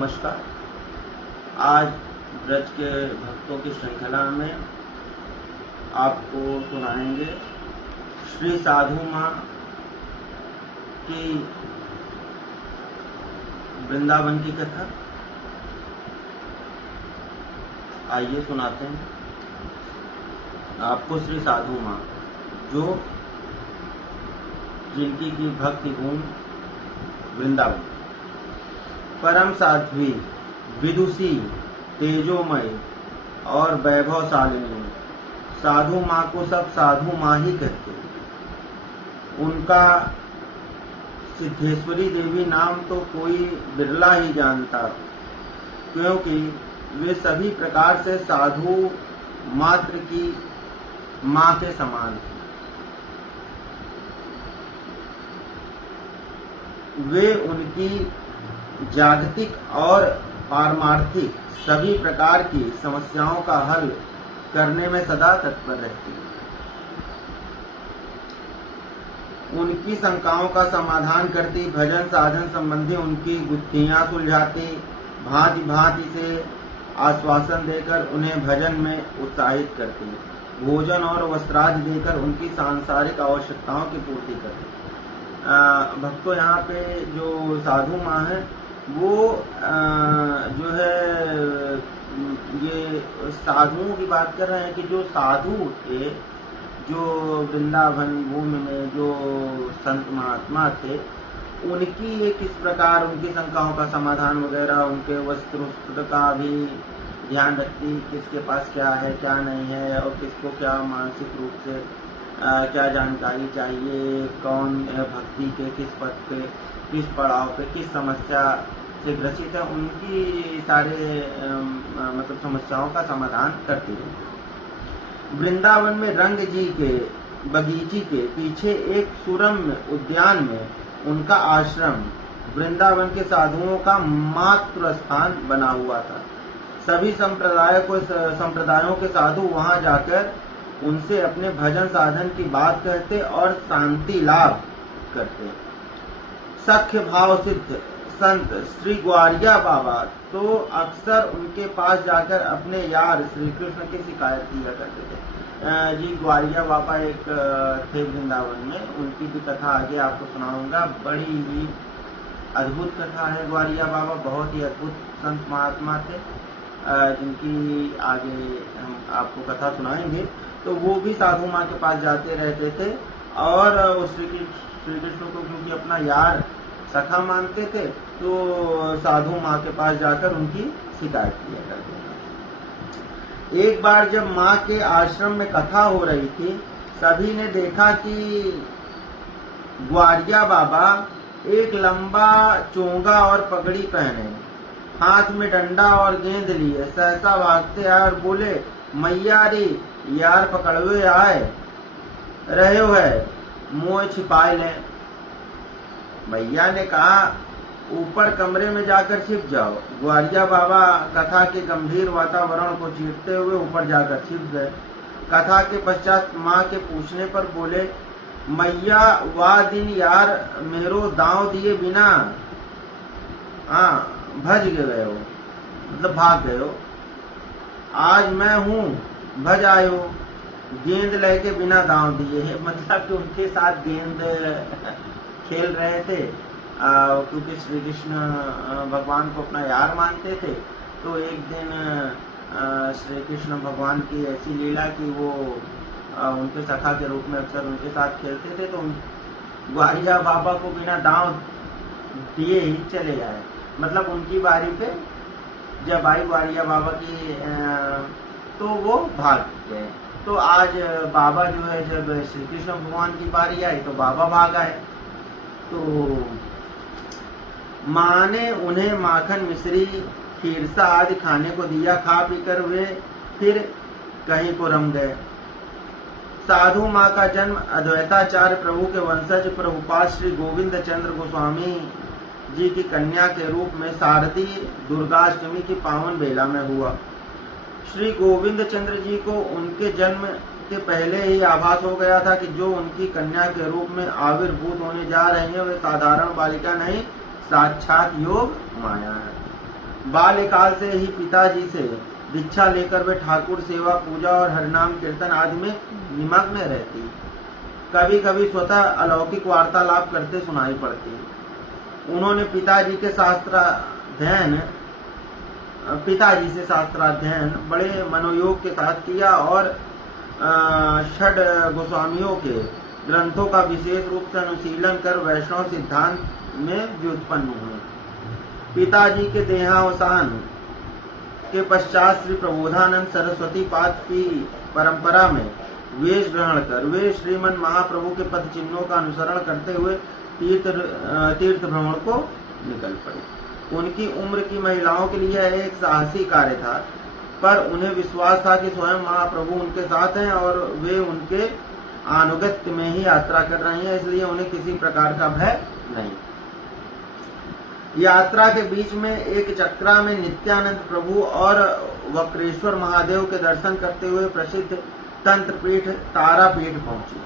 नमस्कार। आज ब्रज के भक्तों की श्रृंखला में आपको सुनाएंगे श्री साधु माँ की वृंदावन की कथा। आइए सुनाते हैं आपको श्री साधु माँ, जो जिनकी की भक्ति भूमि वृंदावन। परम साध्वी, विदुषी, तेजोमय और वैभवशालिनी साधु माँ को सब साधु माँ ही कहते। उनका सिद्धेश्वरी देवी नाम तो कोई बिरला ही जानता, क्योंकि वे सभी प्रकार से साधु मात्र की माँ के समान थे। वे उनकी जागतिक और पारमार्थिक सभी प्रकार की समस्याओं का हल करने में सदा तत्पर रहती है। उनकी शंकाओं का समाधान करती, भजन साधन संबंधी उनकी गुत्थियां सुलझाती, भांति भांति से आश्वासन देकर उन्हें भजन में उत्साहित करती, भोजन और वस्त्रादि देकर उनकी सांसारिक आवश्यकताओं की पूर्ति करती। भक्तों, यहाँ पे जो साधु माँ है वो जो है ये साधुओं की बात कर रहे हैं कि जो साधु थे, जो वृंदावन भूमि में जो संत महात्मा थे, उनकी ये किस प्रकार उनकी शंकाओं का समाधान वगैरह, उनके वस्त्र का भी ध्यान रखती, किसके पास क्या है क्या नहीं है और किसको क्या मानसिक रूप से क्या जानकारी चाहिए, कौन भक्ति के किस पद पे, किस पड़ाव पे, किस समस्या से ग्रसित है, उनकी सारे मतलब समस्याओं का समाधान करती है। वृंदावन में रंग जी के बगीचे के पीछे एक सुरम्य उद्यान में उनका आश्रम वृंदावन के साधुओं का मातृ स्थान बना हुआ था। सभी संप्रदायों के साधु वहां जाकर उनसे अपने भजन साधन की बात कहते और शांति लाभ करते। सख्य भाव सिद्ध संत श्री ग्वारिया बाबा तो अक्सर उनके पास जाकर अपने यार श्री कृष्ण की शिकायत किया करते थे। जी ग्वारिया बाबा एक थे वृंदावन में, उनकी भी कथा आगे आपको सुनाऊंगा। बड़ी ही अद्भुत कथा है। ग्वारिया बाबा बहुत ही अद्भुत संत महात्मा थे, जिनकी आगे हम आपको कथा सुनाएंगे। तो वो भी साधु माँ के पास जाते रहते थे और श्री कृष्ण को क्योंकि अपना यार सखा मानते थे, तो साधु माँ के पास जाकर उनकी शिकायत किया करते थे। एक बार जब माँ के आश्रम में कथा हो रही थी, सभी ने देखा कि ग्वारिया बाबा एक लंबा चोंगा और पगड़ी पहने, हाथ में डंडा और गेंद लिए सहसा भागते आए और बोले, मैया रे यार पकड़वे आए रहे हो है, मुँह छिपाए ले। मैया ने कहा, ऊपर कमरे में जाकर छिप जाओ। ग्वारिया बाबा कथा के गंभीर वातावरण को चीरते हुए ऊपर जाकर छिप गए। कथा के पश्चात माँ के पूछने पर बोले, मैया वाह दिन यार मेरो दांव दिए बिना भज गए हो, मतलब भाग गए हो। आज मैं हूँ भज आयो, गेंद लेके बिना दांव दिए है। मतलब कि उनके साथ गेंद खेल रहे थे, क्योंकि श्री कृष्ण भगवान को अपना यार मानते थे। तो एक दिन श्री कृष्ण भगवान की ऐसी लीला कि वो उनके सखा के रूप में अक्सर उनके साथ खेलते थे। तो ग्वारिया बाबा को बिना दांव दिए ही चले जाए। मतलब उनकी बारी पे जब आई ग्वारिया बाबा की तो वो भाग गए। तो आज बाबा जो है, जब श्री कृष्ण भगवान की बारी आई तो बाबा भाग आए। तो माँ ने उन्हें माखन मिश्री खीरसा आदि खाने को दिया। खा पी कर वे फिर कहीं को रम गए। साधु माँ का जन्म अद्वैताचार्य प्रभु के वंशज प्रभुपाद श्री गोविंद चंद्र गोस्वामी जी की कन्या के रूप में शारदीय दुर्गाष्टमी की पावन बेला में हुआ। श्री गोविंद चंद्र जी को उनके जन्म के पहले ही आभास हो गया था कि जो उनकी कन्या के रूप में आविर्भूत होने जा रही है वे साधारण बालिका नहीं, साक्षात योग माया है। बाल्यकाल से ही पिताजी से दीक्षा लेकर वे ठाकुर सेवा, पूजा और हरिनाम कीर्तन आदि में निमग्न रहती। कभी कभी स्वतः अलौकिक वार्तालाप करते सुनाई पड़ती। उन्होंने पिताजी से शास्त्राध्ययन बड़े मनोयोग के साथ किया और षड गोस्वामियों के ग्रंथों का विशेष रूप से अनुशीलन कर वैष्णव सिद्धांत में व्युत्पन्न हुए। पिताजी के देहावसान के पश्चात श्री प्रबोधानंद सरस्वती पाद की परंपरा में वेश ग्रहण कर वे श्रीमन महाप्रभु के पद चिन्हों का अनुसरण करते हुए तीर्थ भ्रमण को निकल पड़े। उनकी उम्र की महिलाओं के लिए एक साहसी कार्य था, पर उन्हें विश्वास था कि स्वयं महाप्रभु उनके साथ हैं और वे उनके आनुगत्य में ही यात्रा कर रही हैं, इसलिए उन्हें किसी प्रकार का भय नहीं। यात्रा के बीच में एक चक्रा में नित्यानंद प्रभु और वक्रेश्वर महादेव के दर्शन करते हुए प्रसिद्ध तंत्र पीठ तारापीठ पहुंची।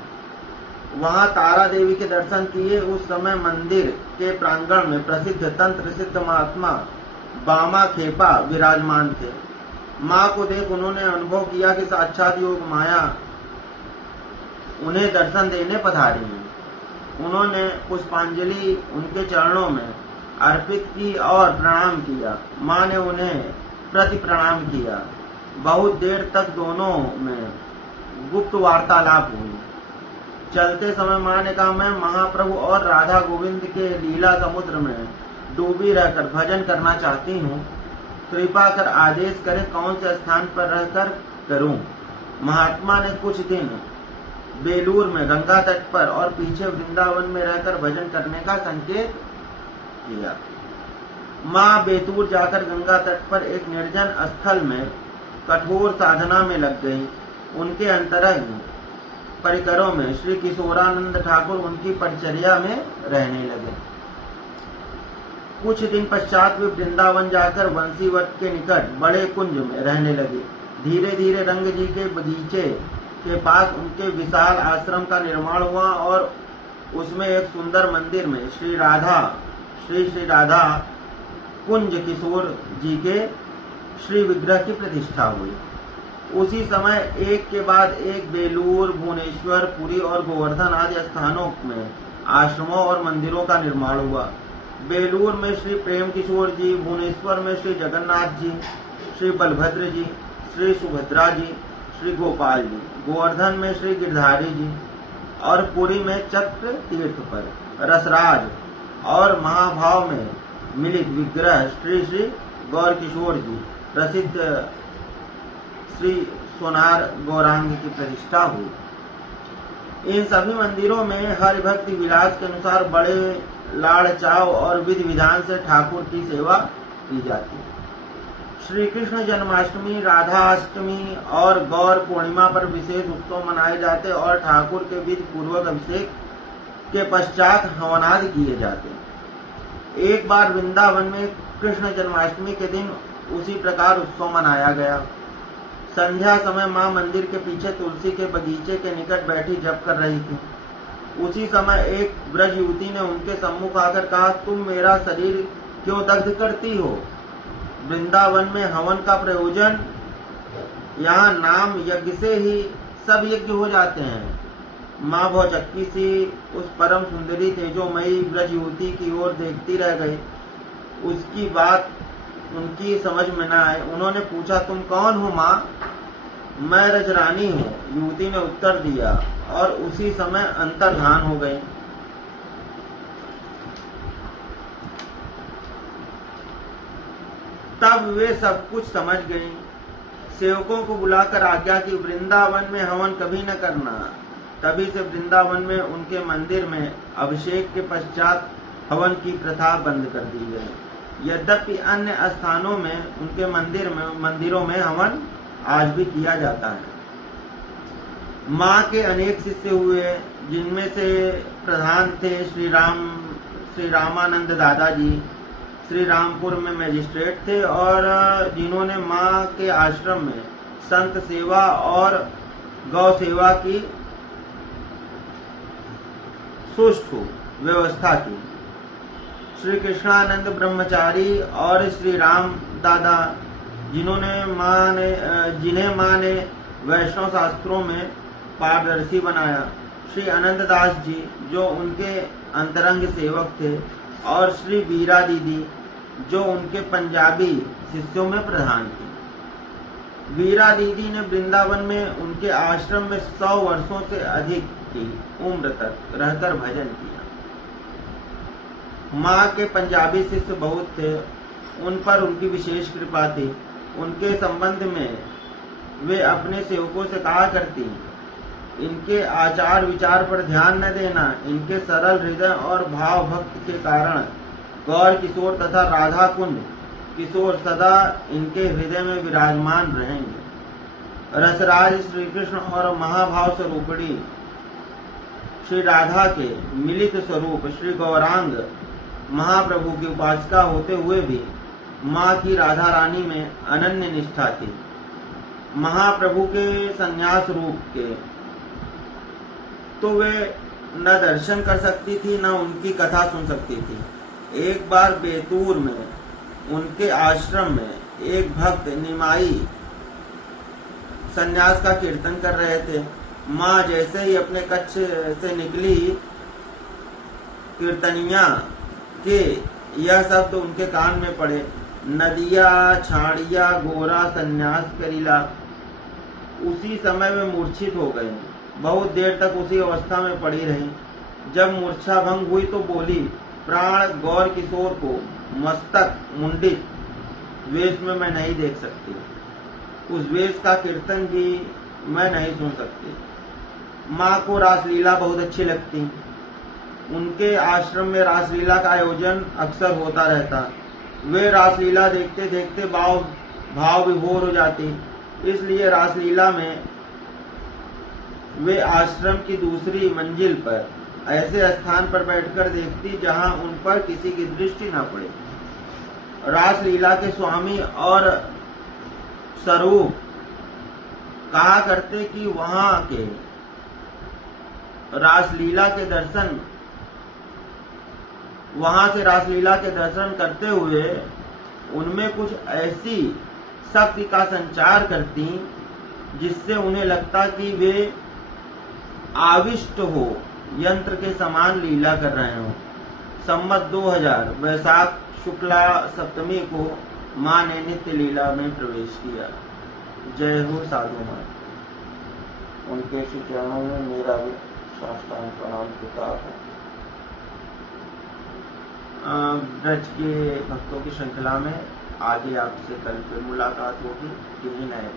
वहां तारा देवी के दर्शन किए। उस समय मंदिर के प्रांगण में प्रसिद्ध तंत्र सिद्ध महात्मा बामा खेपा विराजमान थे। मां को देख उन्होंने अनुभव किया कि साक्षात योग माया उन्हें दर्शन देने पधारी है। उन्होंने पुष्पांजलि उनके चरणों में अर्पित की और प्रणाम किया। मां ने उन्हें प्रति प्रणाम किया। बहुत देर तक दोनों में गुप्त वार्तालाप हुई। चलते समय मां ने कहा, मैं महाप्रभु और राधा गोविंद के लीला समुद्र में डूबी रहकर भजन करना चाहती हूँ। कृपा कर आदेश करें कौन से स्थान पर रहकर करूं। महात्मा ने कुछ दिन बेलूर में गंगा तट पर और पीछे वृंदावन में रहकर भजन करने का संकेत किया। मां बेतूर जाकर गंगा तट पर एक निर्जन स्थल में कठोर साधना में लग गई। उनके अंतरंग परिकरों में श्री किशोरानंद ठाकुर उनकी परिचर्या में रहने लगे। कुछ दिन पश्चात वे वृंदावन जाकर वंशीवत के निकट बड़े कुंज में रहने लगे। धीरे धीरे रंग जी के बगीचे के पास उनके विशाल आश्रम का निर्माण हुआ और उसमें एक सुंदर मंदिर में श्री राधा कुंज किशोर जी के श्री विग्रह की प्रतिष्ठा हुई। उसी समय एक के बाद एक बेलूर, भुवनेश्वर, पुरी और गोवर्धन आदि स्थानों में आश्रमों और मंदिरों का निर्माण हुआ। बेलूर में श्री प्रेम किशोर जी, भुवनेश्वर में श्री जगन्नाथ जी, श्री बलभद्र जी, श्री सुभद्रा जी, श्री गोपाल जी, गोवर्धन में श्री गिरधारी जी और पुरी में चक्र तीर्थ पर रसराज और महाभाव में मिलित विग्रह श्री श्री गौर किशोर जी, प्रसिद्ध श्री सोनार गौरांग की प्रतिष्ठा हुई। इन सभी मंदिरों में हरि भक्ति विलास के अनुसार बड़े लाड़ चाव और विधि विधान से ठाकुर की सेवा की जाती है। श्री कृष्ण जन्माष्टमी, राधाष्टमी और गौर पूर्णिमा पर विशेष उत्सव मनाए जाते और ठाकुर के विधि पूर्वक अभिषेक के पश्चात हवनादि किए जाते। एक बार वृंदावन में कृष्ण जन्माष्टमी के दिन उसी प्रकार उत्सव मनाया गया। संध्या समय मां मंदिर के पीछे तुलसी के बगीचे के निकट बैठी जप कर रही थी। उसी समय एक ब्रज युवती ने उनके सम्मुख आकर कहा, तुम मेरा शरीर क्यों दग्ध करती हो? वृंदावन में हवन का प्रयोजन, यहाँ नाम यज्ञ से ही सब यज्ञ हो जाते हैं। माँ भौचक्की सी उस परम सुंदरी तेजोमयी ब्रज युवती की ओर देखती रह गई। उसकी बात उनकी समझ में न आए। उन्होंने पूछा, तुम कौन हो माँ? मैं रजरानी हूँ, युवती ने उत्तर दिया और उसी समय अंतर्धान हो गई। तब वे सब कुछ समझ गईं। सेवकों को बुलाकर आज्ञा की, वृंदावन में हवन कभी न करना। तभी से वृंदावन में उनके मंदिर में अभिषेक के पश्चात हवन की प्रथा बंद कर दी गई। यद्यपि अन्य स्थानों में उनके मंदिरों में हवन आज भी किया जाता है। माँ के अनेक शिष्य हुए, जिनमें से प्रधान थे श्री रामानंद दादाजी। श्री रामपुर में मैजिस्ट्रेट थे और जिन्होंने माँ के आश्रम में संत सेवा और गौ सेवा की सुष्ठु व्यवस्था की। श्री कृष्णानंद ब्रह्मचारी और श्री राम दादा जिन्हें माँ ने वैष्णव शास्त्रों में पारदर्शी बनाया, श्री अनंत दास जी जो उनके अंतरंग सेवक थे, और श्री वीरा दीदी जो उनके पंजाबी शिष्यों में प्रधान थी। वीरा दीदी ने वृंदावन में उनके आश्रम में 100 वर्षों से अधिक की उम्र तक रहकर भजन किया। माँ के पंजाबी शिष्य बहुत थे, उन पर उनकी विशेष कृपा थी। उनके संबंध में वे अपने सेवकों से कहा करती, इनके आचार विचार पर ध्यान न देना, इनके सरल हृदय और भाव भक्ति के कारण गौर किशोर तथा राधा कुंड किशोर सदा इनके हृदय में विराजमान रहेंगे। रसराज श्री कृष्ण और महाभाव स्वरूपिणी श्री राधा के मिलित स्वरूप श्री गौरांग महाप्रभु की उपासिका होते हुए भी माँ की राधा रानी में अनन्य निष्ठा थी। महाप्रभु के संन्यास रूप के तो वे न दर्शन कर सकती थी, न उनकी कथा सुन सकती थी। एक बार बेतूर में उनके आश्रम में एक भक्त निमाई संन्यास का कीर्तन कर रहे थे। माँ जैसे ही अपने कक्ष से निकली, कीर्तनिया के यह शब्द उनके कान में पड़े, नदिया छाड़िया गोरा संन्यास करीला। उसी समय वे मूर्छित हो गए। बहुत देर तक उसी अवस्था में पड़ी रही। जब मूर्छा भंग हुई तो बोली, प्राण गौर किशोर को मस्तक मुंडित वेश में मैं नहीं देख सकती, उस वेश का कीर्तन भी मैं नहीं सुन सकती। माँ को रासलीला बहुत अच्छी लगती। उनके आश्रम में रासलीला का आयोजन अक्सर होता रहता। वे रासलीला देखते देखते भाव विभोर हो जाती। इसलिए रासलीला में वे आश्रम की दूसरी मंजिल पर ऐसे स्थान पर बैठकर देखती जहां उन पर किसी की दृष्टि न पड़े। रासलीला के स्वामी और स्वरूप कहा करते कि वहां से रासलीला के दर्शन करते हुए उनमें कुछ ऐसी शक्ति का संचार करती जिससे उन्हें लगता कि वे आविष्ट हो यंत्र के समान लीला कर रहे हो। संवत 2000 वैशाख शुक्ला सप्तमी को माँ ने नित्य लीला में प्रवेश किया। जय हो साधु माँ। उनके श्री चरणों में मेरा भी साष्टांग प्रणाम किताब है। ब्रज के भक्तों की श्रृंखला में आगे आपसे कल फिर मुलाकात होगी किन्हीं नए